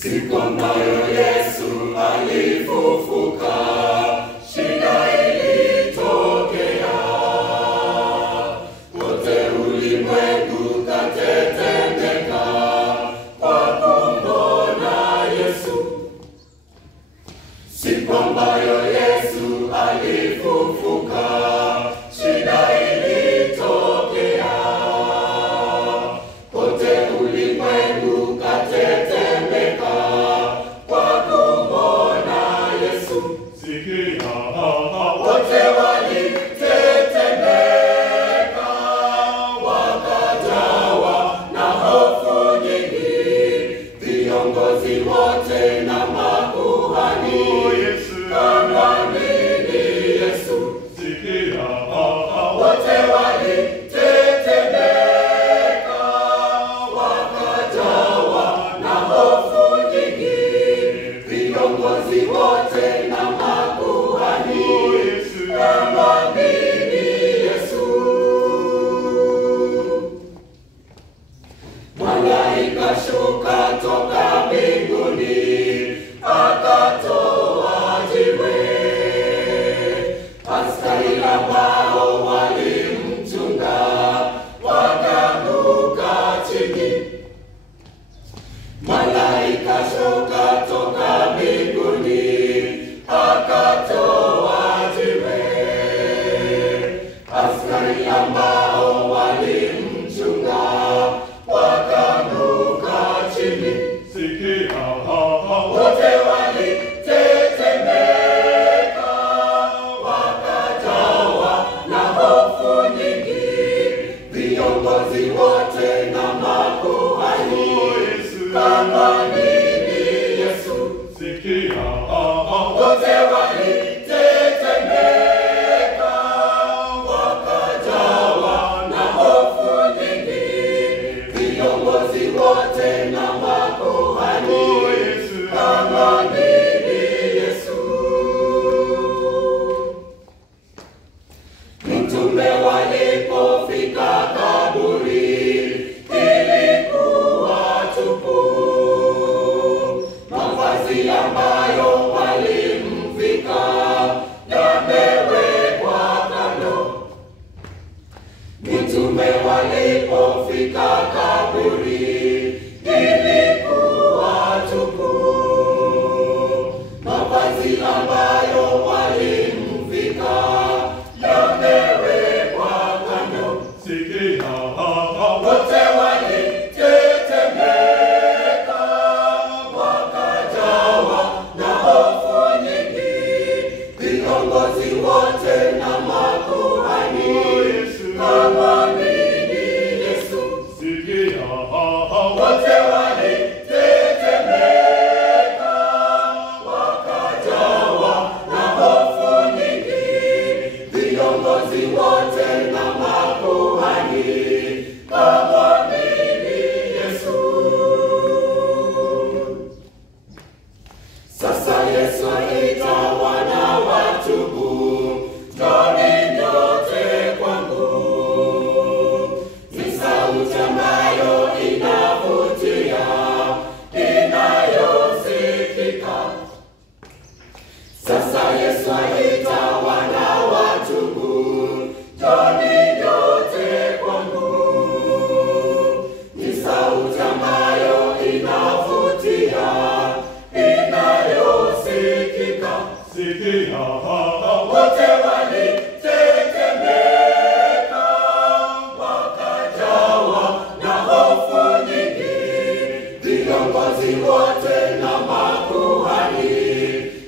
Siku ambayo Yesu alifufuka, shida ilitokea. Wote ulimwengu katetemeka kwa kumwona Yesu. Siku ambayo Yesu alifufuka, shida ilitokea. Wote ulimwengu katetemeka kwa kumwona Yesu. Sikia, Wote walitetemeka, wakajawa na hofu nyingi, viongozi wote na makuhani, kamwamini Yesu. sikia, Wote walitetemeka, wakajawa na hofu nyingi, viongozi wote na makuhani, kamwamini Yesu. Malaika shuka toka mbinguni, akatoa jiwe. Askari ambao walimchunga wakaanguka chini. Malaika shuka toka mbinguni, akatoa jiwe. Askari ambao walimchunga wakaanguka chini. sikia, Wote walitetemeka, wakajawa na hofu nyingi, viongozi wote na makuhani, kamwamini Yesu. sikia, Wote walitetemeka, wakajawa na hofu nyingi, viongozi wote na makuhani, kamwamini Yesu. Mitume walipofika kaburi, ilikuwa tupu. Mavazi ambayo walimvika yamewekwa kando. Mitume walipofika kaburi, ilikuwa tupu. Mavazi ambayo walimvika yamewekwa kando. sikia, Wote walitetemeka, wakajawa na hofu nyingi, viongozi wote na makuhani, kamwamini Yesu. sikia, Wote walitetemeka, wakajawa na hofu nyingi, viongozi wote na makuhani, kamwamini Yesu. Sasa Yesu aita wana watubu, njooni nyote kwangu. Ni sauti ambayo inavutia, inayosikika. Sasa Yesu aita wana watubu, njooni nyote kwangu. Ni sauti ambayo inavutia, inayosikika. sikia, Wote walitetemeka, wakajawa na hofu nyingi, viongozi wote na makuhani,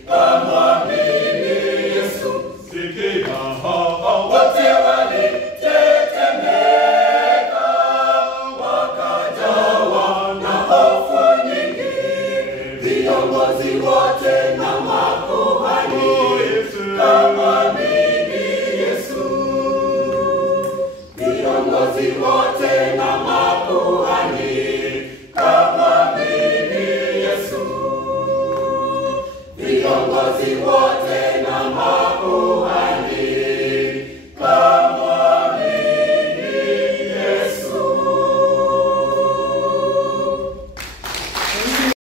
kamwamini Yesu. sikia, Wote walitetemeka, wakajawa na hofu nyingi, viongozi wote